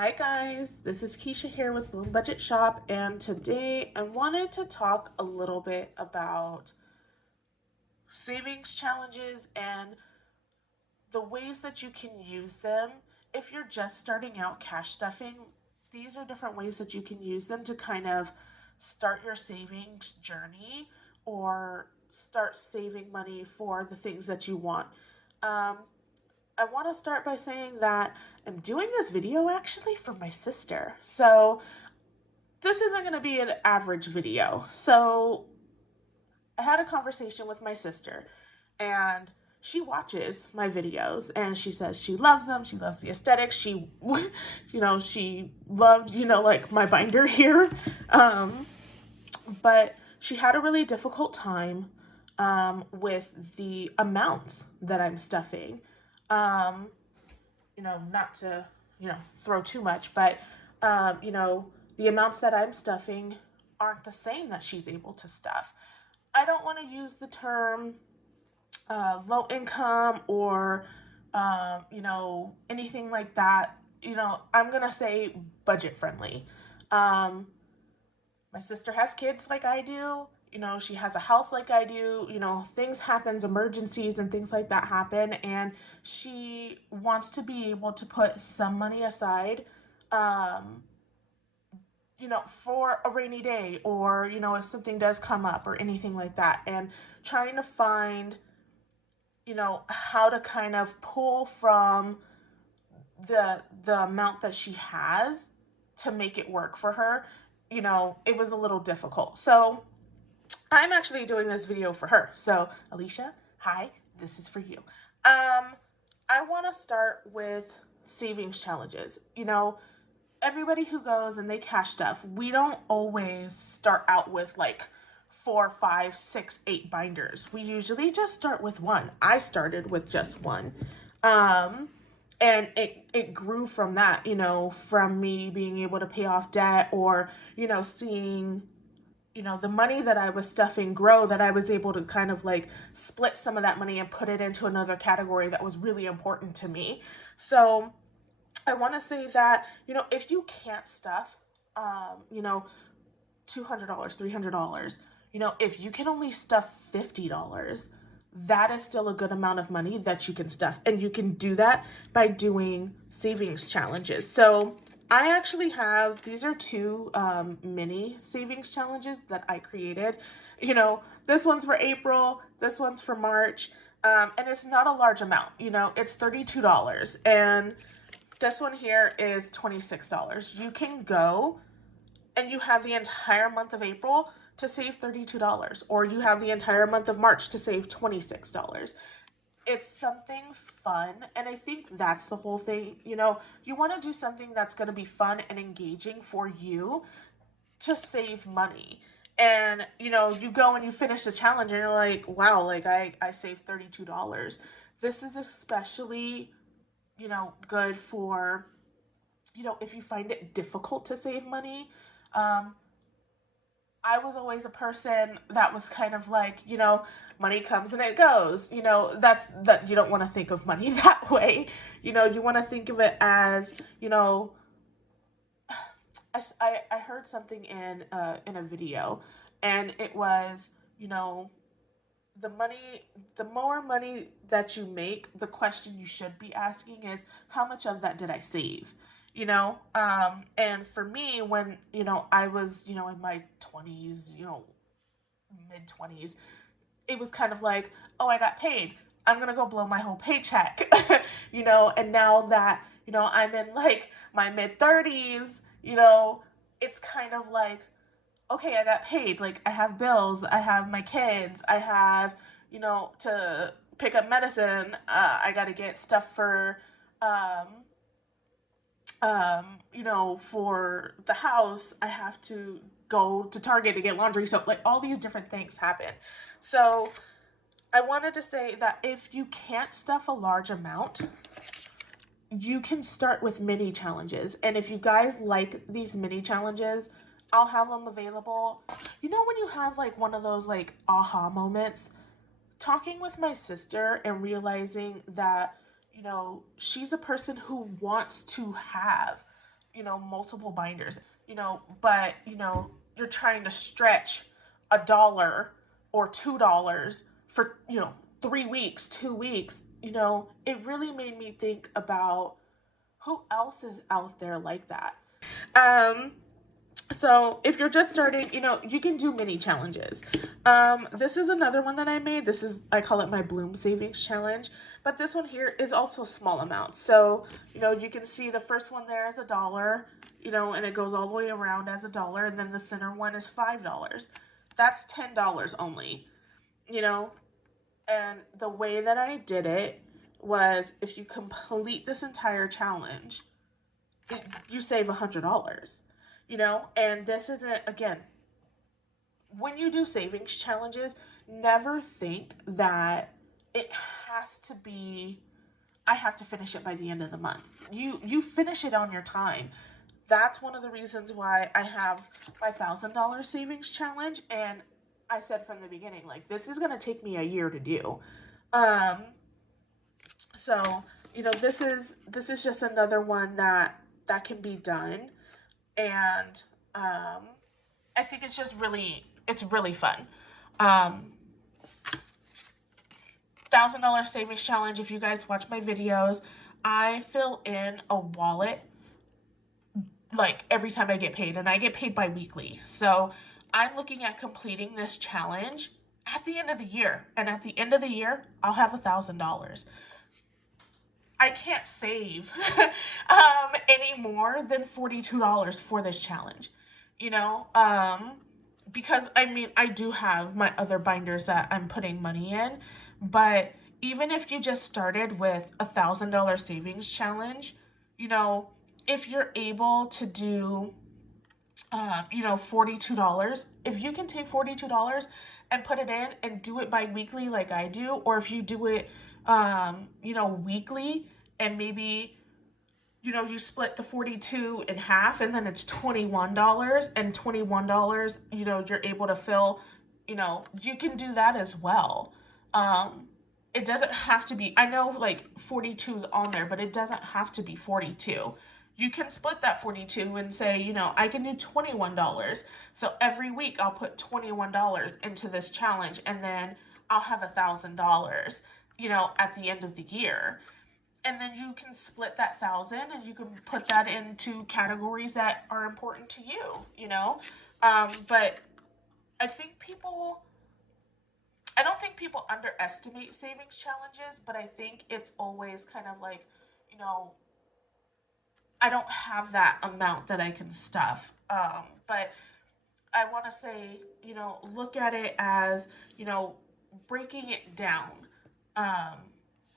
Hi guys, this is Keisha here with Bloom Budget Shop, and today I wanted to talk a little bit about savings challenges and the ways that you can use them. If you're just starting out cash stuffing, these are different ways that you can use them to kind of start your savings journey or start saving money for the things that you want. Um, I want to start by saying that I'm doing this video actually for my sister. So this isn't going to be an average video. So I had a conversation with my sister, and she watches my videos and she says she loves them. She loves the aesthetics. She, she loved, like my binder here. But she had a really difficult time with the amounts that I'm stuffing. Um, not to, throw too much, but, the amounts that I'm stuffing aren't the same that she's able to stuff. I don't want to use the term low income or, anything like that. I'm going to say budget friendly. Um, my sister has kids like I do. She has a house like I do. Things happens, emergencies and things like that happen, and she wants to be able to put some money aside, um, for a rainy day, or if something does come up or anything like that, and trying to find, how to kind of pull from the amount that she has to make it work for her. It was a little difficult. So I'm actually doing this video for her. So Alicia, hi, this is for you. I want to start with savings challenges. Everybody who goes and they cash stuff, we don't always start out with like 4, 5, 6, 8 binders. We usually just start with one. I started with just one. And it grew from that, from me being able to pay off debt, or, seeing, the money that I was stuffing grow, that I was able to kind of like split some of that money and put it into another category that was really important to me. So I want to say that, if you can't stuff, $200, $300, if you can only stuff $50, that is still a good amount of money that you can stuff. And you can do that by doing savings challenges. So I actually have, these are two mini savings challenges that I created. This one's for April, this one's for March. And it's not a large amount, it's $32. And this one here is $26. You can go and you have the entire month of April to save $32, or you have the entire month of March to save $26. It's something fun, and I think that's the whole thing. You want to do something that's going to be fun and engaging for you to save money. And you go and you finish the challenge and you're like, wow, like I saved $32. This is especially good for, if you find it difficult to save money. I was always a person that was kind of like, money comes and it goes. That you don't want to think of money that way. You want to think of it as, I heard something in a video, and it was, the more money that you make, the question you should be asking is, how much of that did I save? And for me, when, I was, in my 20s, mid 20s, it was kind of like, oh, I got paid. I'm going to go blow my whole paycheck, and now that, I'm in like my mid 30s, it's kind of like, okay, I got paid. Like, I have bills, I have my kids, I have, to pick up medicine. I got to get stuff for, for the house. I have to go to Target to get laundry soap. Like, all these different things happen. So I wanted to say that if you can't stuff a large amount, you can start with mini challenges. And if you guys like these mini challenges, I'll have them available. When you have like one of those like aha moments, talking with my sister and realizing that, she's a person who wants to have multiple binders, but, you're trying to stretch $1 or $2 for, 3 weeks, 2 weeks, it really made me think about who else is out there like that. Um, so if you're just starting, you can do mini challenges. This is another one that I made. I call it my Bloom Savings Challenge, but this one here is also small amounts. So, you can see the first one there is $1, and it goes all the way around as $1, and then the center one is $5. That's $10 only, and the way that I did it was if you complete this entire challenge, you save $100, and this isn't, again, when you do savings challenges, never think that it has to be, I have to finish it by the end of the month. You finish it on your time. That's one of the reasons why I have my $1,000 savings challenge, and I said from the beginning, like, this is going to take me a year to do. So, this is just another one that can be done, and I think it's really fun. $1,000 savings challenge. If you guys watch my videos, I fill in a wallet like every time I get paid, and I get paid bi-weekly. So I'm looking at completing this challenge at the end of the year, and at the end of the year, I'll have $1,000. I can't save any more than $42 for this challenge, because I do have my other binders that I'm putting money in, but even if you just started with $1,000 savings challenge, if you're able to do, $42, if you can take $42 and put it in and do it bi-weekly like I do, or if you do it, weekly, and maybe, you split the 42 in half, and then it's $21, and $21, you're able to fill, you can do that as well. It doesn't have to be, I know like 42 is on there, but it doesn't have to be 42. You can split that 42 and say, I can do $21. So every week I'll put $21 into this challenge, and then I'll have $1,000, at the end of the year. And then you can split that 1,000, and you can put that into categories that are important to you, But I don't think people underestimate savings challenges, but I think it's always kind of like, I don't have that amount that I can stuff. But I want to say, look at it as, breaking it down.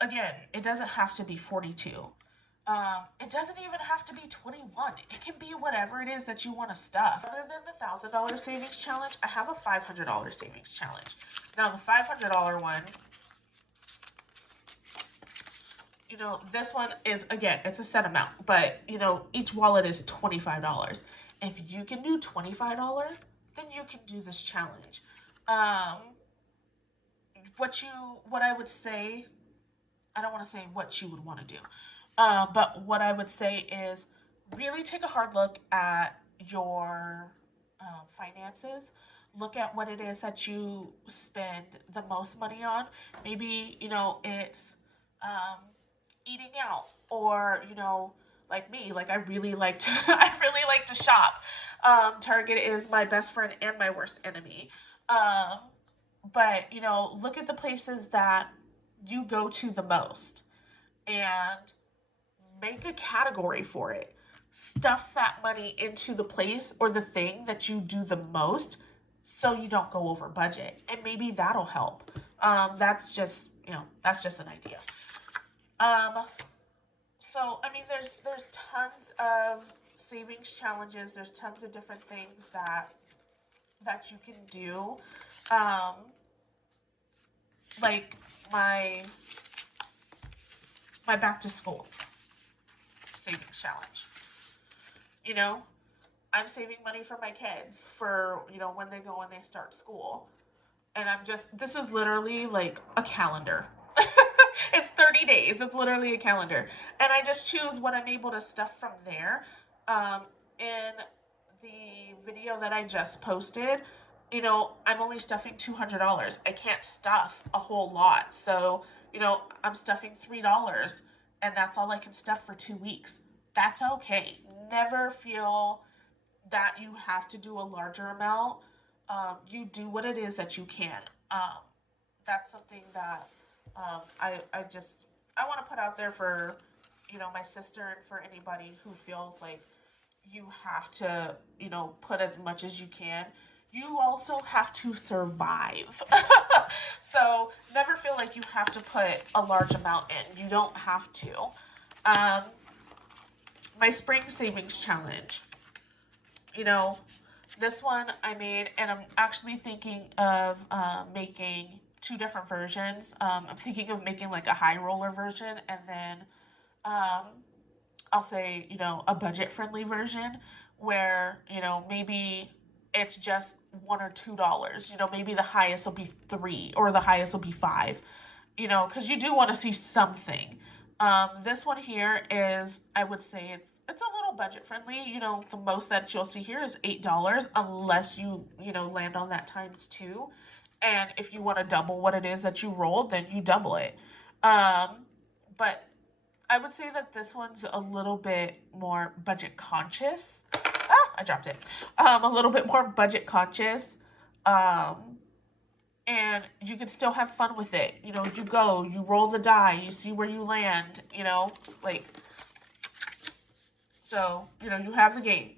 Again, it doesn't have to be 42. It doesn't even have to be 21. It can be whatever it is that you want to stuff. Other than the $1,000 savings challenge, I have a $500 savings challenge. Now, the $500 one, this one is, again, it's a set amount, but, each wallet is $25. If you can do $25, then you can do this challenge. What I would say, I don't want to say what you would want to do, but what I would say is really take a hard look at your finances. Look at what it is that you spend the most money on. Maybe, it's eating out, or, like me, like I really like to, I really like to shop. Target is my best friend and my worst enemy. But, look at the places that you go to the most and make a category for it. Stuff that money into the place or the thing that you do the most, so you don't go over budget, and maybe that'll help. That's just an idea. So there's tons of savings challenges. There's tons of different things that you can do. Like my back to school savings challenge. I'm saving money for my kids for, when they go and they start school. And this is literally like a calendar. It's 30 days. It's literally a calendar. And I just choose what I'm able to stuff from there. In the video that I just posted, I'm only stuffing $200. I can't stuff a whole lot. So, I'm stuffing $3 and that's all I can stuff for 2 weeks. That's okay. Never feel that you have to do a larger amount. You do what it is that you can. That's something that I want to put out there for, my sister and for anybody who feels like you have to, put as much as you can. You also have to survive. So never feel like you have to put a large amount in. You don't have to. Um, my spring savings challenge. You know, this one I made, and I'm actually thinking of making two different versions. I'm thinking of making like a high roller version, and then um, I'll say, a budget friendly version where, maybe it's just $1 or $2. Maybe the highest will be 3 or the highest will be 5, because you do want to see something. This one here is, I would say it's a little budget friendly. The most that you'll see here is $8 unless you land on that times 2. And if you want to double what it is that you rolled, then you double it. But I would say that this one's a little bit more budget conscious. Ah, I dropped it. A little bit more budget conscious. And you can still have fun with it. You roll the die, you see where you land, like, so, you have the game.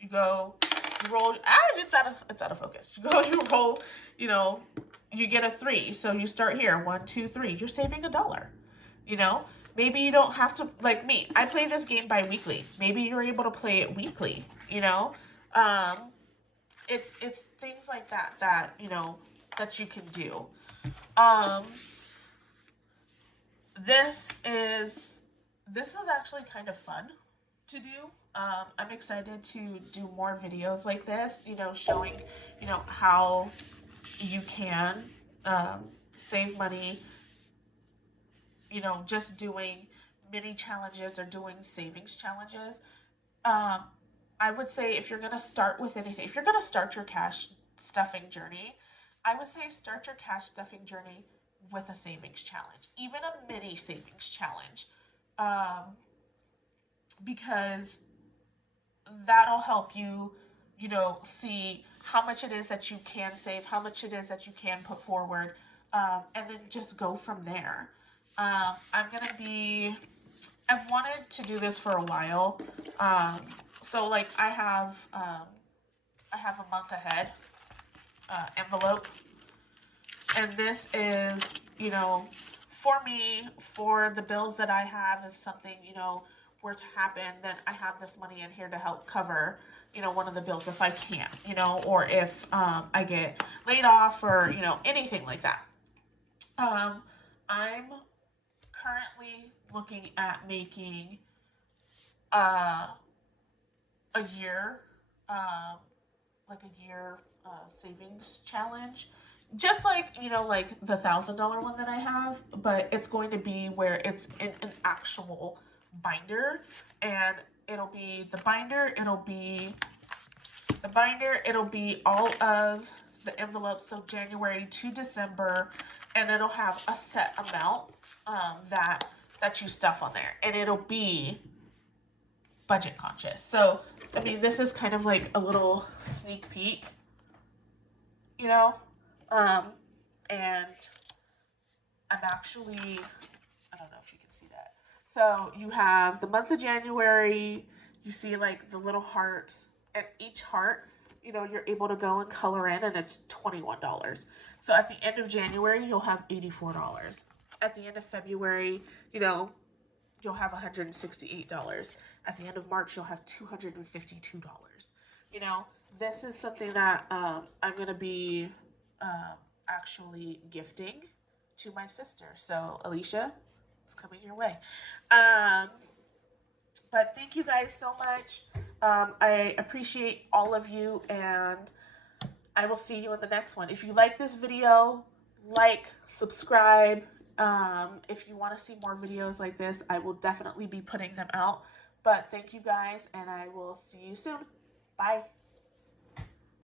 You go, you roll, it's out of focus. You go, you roll, you get a 3. So you start here, 1, 2, 3. You're saving $1. Maybe you don't have to, like me, I play this game bi-weekly. Maybe you're able to play it weekly, it's things like that that you can do. This was actually kind of fun to do. I'm excited to do more videos like this, showing, how you can save money, just doing mini challenges or doing savings challenges. I would say if you're going to start with anything, if you're going to start your cash stuffing journey, I would say start your cash stuffing journey with a savings challenge, even a mini savings challenge, because that'll help you, see how much it is that you can save, how much it is that you can put forward, and then just go from there. I've wanted to do this for a while. So like I have a month ahead envelope, and this is, for me, for the bills that I have. If something, were to happen, then I have this money in here to help cover, one of the bills if I can't, or if I get laid off or, anything like that. I'm currently looking at making a year, like a year savings challenge, just like like the $1,000 one that I have, but it's going to be where it's in an actual binder, and it'll be all of the envelopes, so January to December, and it'll have a set amount that you stuff on there, and it'll be budget conscious. So I mean, this is kind of like a little sneak peek, and I'm actually, I don't know if you can see that. So you have the month of January, you see like the little hearts, and each heart, you're able to go and color in, and it's $21. So at the end of January, you'll have $84. At the end of February, you'll have $168. At the end of March, you'll have $252. This is something that I'm going to be actually gifting to my sister. So, Alicia, it's coming your way. But thank you guys so much. I appreciate all of you, and I will see you in the next one. If you like this video, subscribe. If you want to see more videos like this, I will definitely be putting them out. But thank you guys, and I will see you soon. Bye.